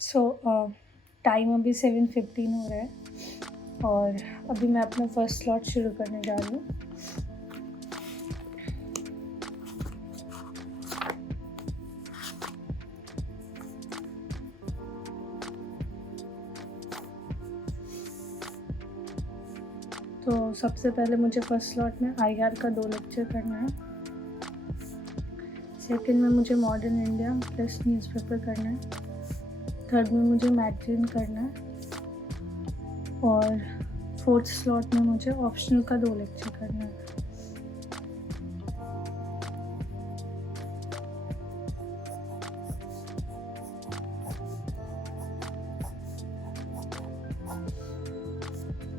सो time अभी 7:15 हो रहा है और अभी मैं अपना फर्स्ट स्लॉट शुरू करने जा रही हूँ। तो सबसे पहले मुझे फर्स्ट स्लॉट में आईआर का 2 लेक्चर करना है। सेकंड में मुझे मॉडर्न इंडिया प्लस न्यूज़पेपर करना है। थर्ड में मुझे मैगजीन करना है और फोर्थ स्लॉट में मुझे ऑप्शनल का 2 लेक्चर करना है।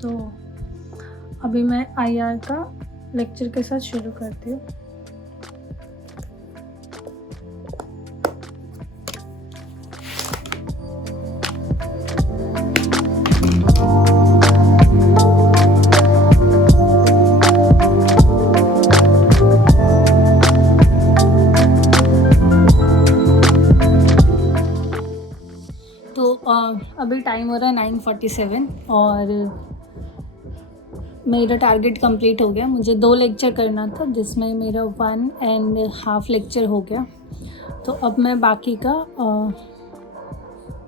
तो अभी मैं आईआर का लेक्चर के साथ शुरू करती हूँ। तो अभी टाइम हो रहा है 9:47 और मेरा टारगेट कंप्लीट हो गया। मुझे 2 लेक्चर करना था जिसमें मेरा 1.5 लेक्चर हो गया। तो अब मैं बाकी का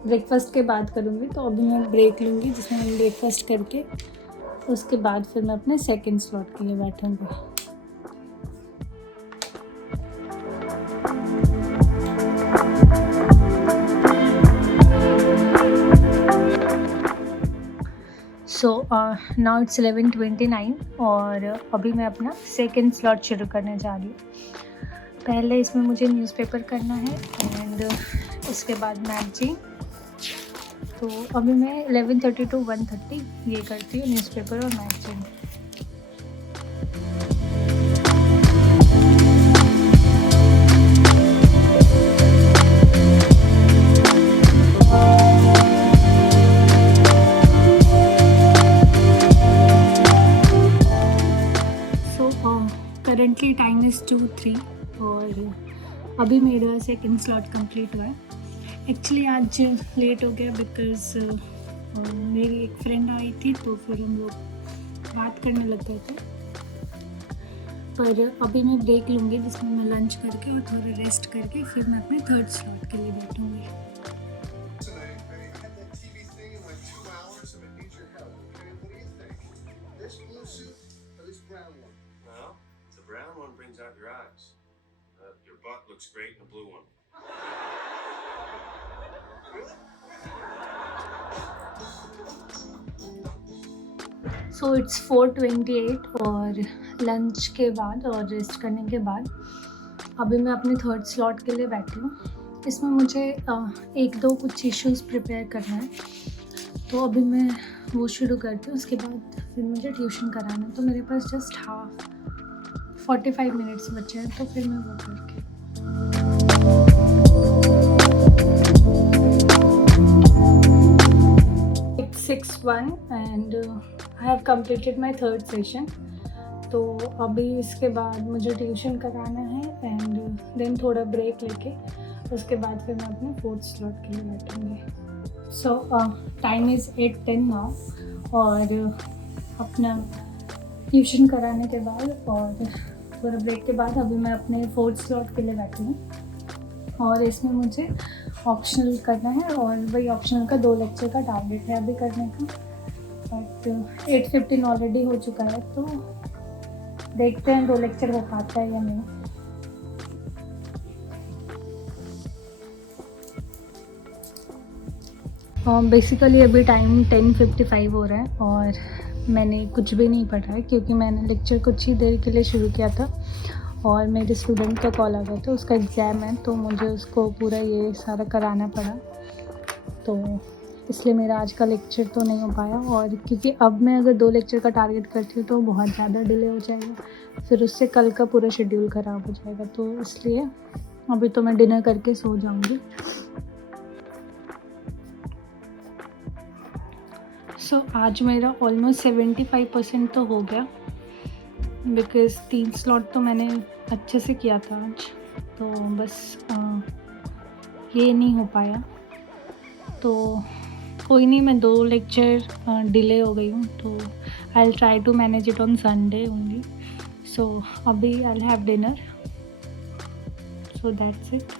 ब्रेकफास्ट के बाद करूँगी। तो अभी मैं ब्रेक लूँगी जिसमें मैं ब्रेकफास्ट करके उसके बाद फिर मैं अपने सेकंड स्लॉट के लिए बैठूँगी। सो नाउ इट्स 11:29 और अभी मैं अपना सेकंड स्लॉट शुरू करने जा रही हूँ। पहले इसमें मुझे न्यूज़पेपर करना है एंड उसके बाद मैगजीन। तो अभी मैं 11:30 to 1:30 ये करती हूँ, न्यूज़पेपर और मैगजीन। करेंटली टाइम इज़ 2:03 और अभी मेरा सेकंड स्लॉट कंप्लीट हुआ है। एक्चुअली आज लेट हो गया बिकॉज़ मेरी एक फ्रेंड आई थी तो फिर हम लोग बात करने लग गए थे। पर अभी मैं ब्रेक लूँगी जिसमें मैं लंच करके और थोड़ा रेस्ट करके फिर मैं अपने थर्ड स्लॉट के लिए बैठूँगी। Brown one brings out your eyes. Your butt looks great in a blue one. So it's 4:28 और लंच के बाद और रेस्ट करने के बाद अभी मैं अपने थर्ड स्लॉट के लिए बैठी हूँ। इसमें मुझे 1-2 कुछ इश्यूज़ प्रिपेयर करना है तो अभी मैं वो शुरू करती हूँ। उसके बाद फिर मुझे ट्यूशन कराना है तो मेरे पास जस्ट 45 मिनट्स बचे हैं तो फिर मैं वो करके It's 6:01 and I have completed my third session। तो अभी इसके बाद मुझे ट्यूशन कराना है एंड देन थोड़ा ब्रेक लेके उसके बाद फिर मैं अपने फोर्थ स्लॉट के लिए बैठूँगी। सो टाइम इज़ 8:10 नाउ और अपना ट्यूशन कराने के बाद और थोड़ा ब्रेक के बाद अभी मैं अपने फोर्थ स्लॉट के लिए बैठी हूँ और इसमें मुझे ऑप्शनल करना है और वही ऑप्शनल का 2 लेक्चर का टारगेट है अभी करने का। बट 8:15 ऑलरेडी हो चुका है तो देखते हैं 2 लेक्चर हो पाता है या नहीं। बेसिकली अभी टाइम 10:55 हो रहा है और मैंने कुछ भी नहीं पढ़ा है क्योंकि मैंने लेक्चर कुछ ही देर के लिए शुरू किया था और मेरे स्टूडेंट का कॉल आ गया था, उसका एग्ज़ाम है तो मुझे उसको पूरा ये सारा कराना पड़ा। तो इसलिए मेरा आज का लेक्चर तो नहीं हो पाया और क्योंकि अब मैं अगर 2 लेक्चर का टारगेट करती हूँ तो बहुत ज़्यादा डिले हो जाएगा, फिर उससे कल का पूरा शेड्यूल ख़राब हो जाएगा। तो इसलिए अभी तो मैं डिनर करके सो जाऊँगी। सो आज मेरा ऑलमोस्ट 75% तो हो गया बिकॉज़ 3 स्लॉट तो मैंने अच्छे से किया था आज, तो बस ये नहीं हो पाया। तो कोई नहीं, मैं 2 लेक्चर डिले हो गई हूँ, तो I will try to manage it on Sunday only. So अभी I will have dinner. So that's it.